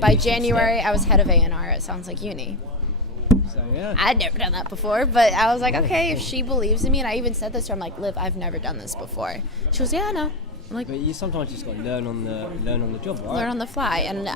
by January, I was head of A&R at Sounds Like Uni. So, yeah. I'd never done that before, but I was like, okay, if she believes in me, and I even said this to her, I'm like, Liv, I've never done this before. She goes, yeah, I know. I'm like, but you sometimes just got to learn on the job, right? Learn on the fly, and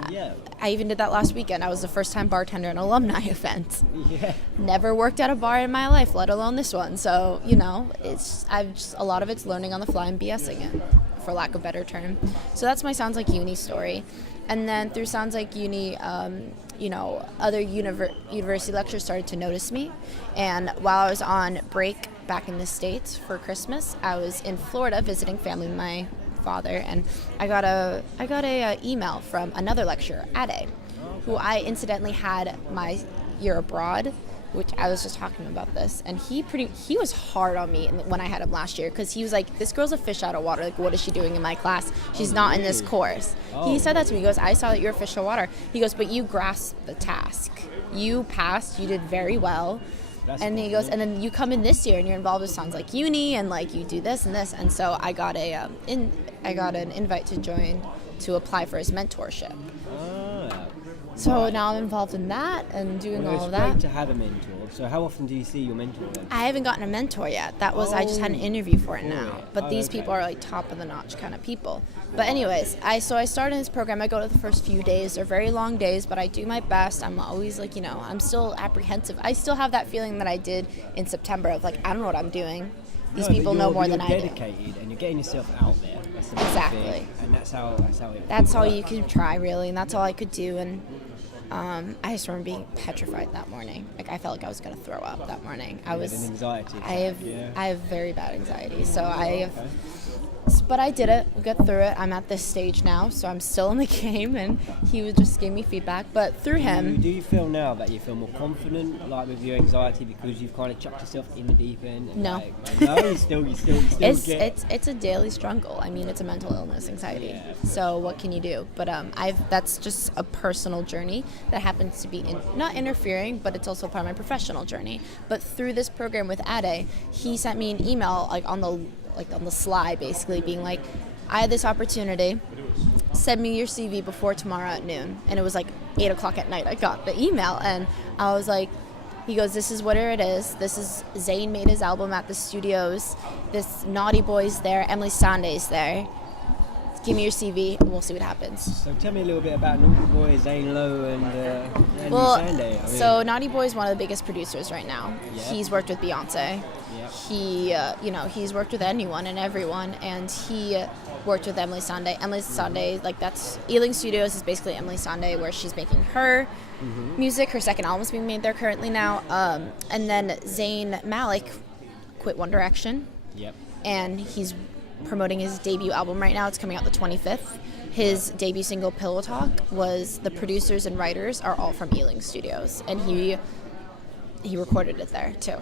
I even did that last weekend. I was the first time bartender at an alumni event. Yeah. Never worked at a bar in my life, let alone this one. So a lot of it's learning on the fly and BSing it, for lack of a better term. So that's my Sounds Like Uni story, and then through Sounds Like Uni, other university lecturers started to notice me, and while I was on break back in the States for Christmas, I was in Florida visiting family with my father, and I got a email from another lecturer, Ade, who I incidentally had my year abroad, which I was just talking about this, and he was hard on me when I had him last year, because he was like, this girl's a fish out of water, like, what is she doing in my class? She's not in this course. He said that to me. He goes, I saw that you're a fish out of water. He goes, but you grasped the task. You passed, you did very well. And he goes, and then you come in this year and you're involved with Sounds Like Uni, and like you do this and this, and so I got an invite to apply for his mentorship. So now I'm involved in that and doing all of that. It's great to have a mentor. So how often do you see your mentor then? I haven't gotten a mentor yet. I just had an interview for it now. But these people are like top of the notch kind of people. But anyways, I started this program. I go to the first few days. They're very long days, but I do my best. I'm always like, I'm still apprehensive. I still have that feeling that I did in September of like, I don't know what I'm doing. These people know more than I do. You're dedicated and you're getting yourself out there. That's the exactly. Thing. And that's all you can try, really, and that's all I could do. And I just remember being petrified that morning. Like, I felt like I was going to throw up that morning. I was an anxiety. I have very bad anxiety, but I did it. We got through it. I'm at this stage now, so I'm still in the game, and he would just give me feedback. But through him... Do you feel now that you feel more confident, like, with your anxiety, because you've kind of chucked yourself in the deep end? And no. No, you still it's a daily struggle. I mean, it's a mental illness, anxiety. Yeah. So what can you do? But that's just a personal journey that happens to be not interfering, but it's also part of my professional journey. But through this program with Ade, he sent me an email, on the sly, basically being like, I had this opportunity, send me your CV before tomorrow at noon. And it was like 8 o'clock at night I got the email, and I was like, he goes, this is what it is. This is Zayn made his album at the studios. This Naughty Boy's there, Emily Sande's there. Give me your CV and we'll see what happens. So tell me a little bit about Naughty Boy, Zane Lowe, and Emily Sande. So Naughty Boy is one of the biggest producers right now. Yeah. He's worked with Beyonce. Yeah. He's worked with anyone and everyone, and he worked with Emily Sande. Emily Sande, that's Ealing Studios is basically Emily Sande, where she's making her music. Her second album is being made there currently now. And then Zayn Malik quit One Direction. Yep. And he's promoting his debut album right now. It's coming out the 25th. His debut single, Pillow Talk, was the producers and writers are all from Ealing Studios, and he recorded it there too.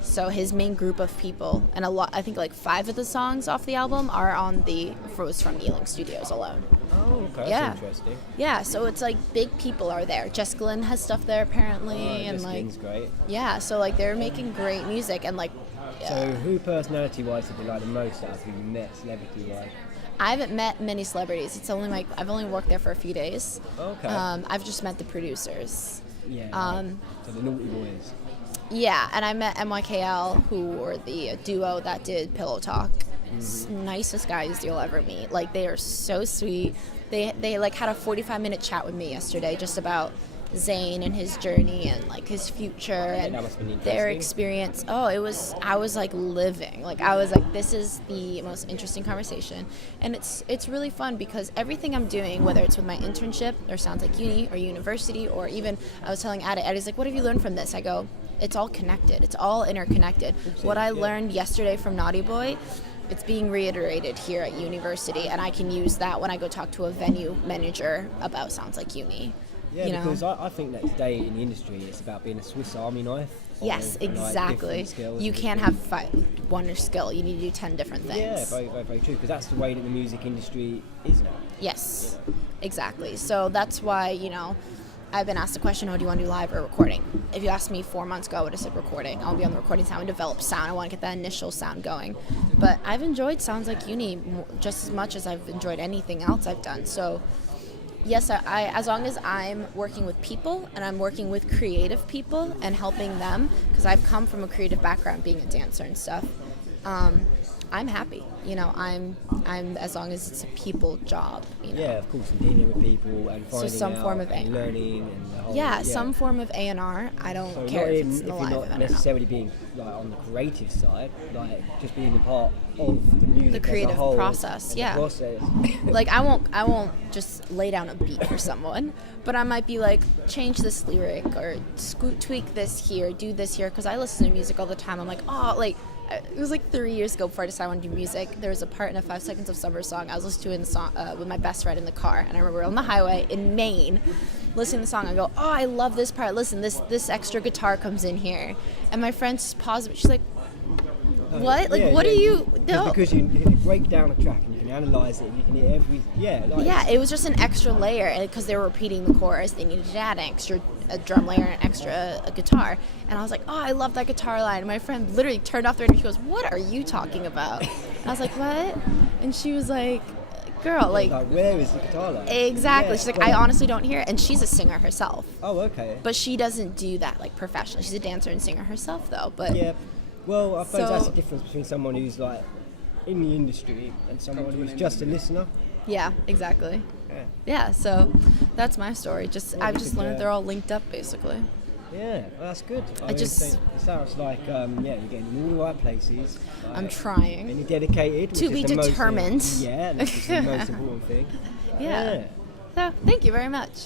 So his main group of people, and I think 5 of the songs off the album was from Ealing Studios alone. Oh, okay, that's interesting. Yeah, so it's big people are there. Jessica Lynn has stuff there apparently, and Jessica's great. Yeah, so they're making great music, and So who personality-wise did you like the most out of who you met, celebrity-wise? I haven't met many celebrities. It's only I've only worked there for a few days. Okay. I've just met the producers. Yeah. So the Naughty Boys. Yeah, and I met MYKL, who were the duo that did Pillow Talk. Nicest guys you'll ever meet. They are so sweet. They had a 45-minute chat with me yesterday just about Zayn and his journey and his future and their experience. I was living. I was this is the most interesting conversation, and it's really fun because everything I'm doing, whether it's with my internship or Sounds Like Uni or university, or even I was telling Addie's what have you learned from this? I go, it's all connected. It's all interconnected. What I learned yesterday from Naughty Boy, it's being reiterated here at university, and I can use that when I go talk to a venue manager about Sounds Like Uni. Yeah, because I think that today in the industry it's about being a Swiss Army knife. Yes, exactly. You can't have one skill. You need to do 10 different things. Yeah, very, very, very true, because that's the way that the music industry is now. Yes, exactly. So that's why, I've been asked the question, do you want to do live or recording? If you asked me 4 months ago, I would have said recording. I'll be on the recording sound and develop sound. I want to get that initial sound going. But I've enjoyed Sounds Like Uni just as much as I've enjoyed anything else I've done. So yes, I as long as I'm working with people and I'm working with creative people and helping them, because I've come from a creative background being a dancer and stuff, I'm happy. You know, I'm as long as it's a people job. You know? Yeah, of course, and dealing with people and finding some out form of and A&R. learning and the whole, Yeah, some form of A&R. I don't So care not if in, it's if the you're live not event necessarily being like on the creative side, like just being a part of the music, The as a creative whole, process, and yeah. The process. Like I won't just lay down a beat for someone, but I might be like, change this lyric or tweak this here, do this here, because I listen to music all the time. I'm like, oh, like it was like 3 years ago before I decided I wanted to do music. There was a part in a 5 Seconds of Summer song I was listening to in the song with my best friend in the car, and I remember on the highway in Maine listening to the song. I go, oh, I love this part. Listen, this extra guitar comes in here, and my friend just paused me. She's like, what? Like, what are you? No. Because you break down a track and you can analyze it and you can hear every Yeah, it was just an extra layer because they were repeating the chorus. They needed to add a drum layer and an extra guitar. And I was like, oh, I love that guitar line. And my friend literally turned off the radio. She goes, what are you talking about? And I was like, what? And she was like, girl, like where is the guitar line? Exactly. Yeah, She's like, I honestly don't hear it. And she's a singer herself. Oh, okay. But she doesn't do that like professionally. She's a dancer and singer herself, though. But yeah. Well, I suppose that's the difference between someone who's like in the industry and someone who's just a listener. Yeah, exactly. Yeah. Yeah, so that's my story. I've just learned they're all linked up, basically. Yeah, well, that's good. I mean, just... It sounds like, you're getting in all the right places. I'm trying. And you're dedicated. To be determined. Yeah, that's the most important thing. Yeah. So, thank you very much.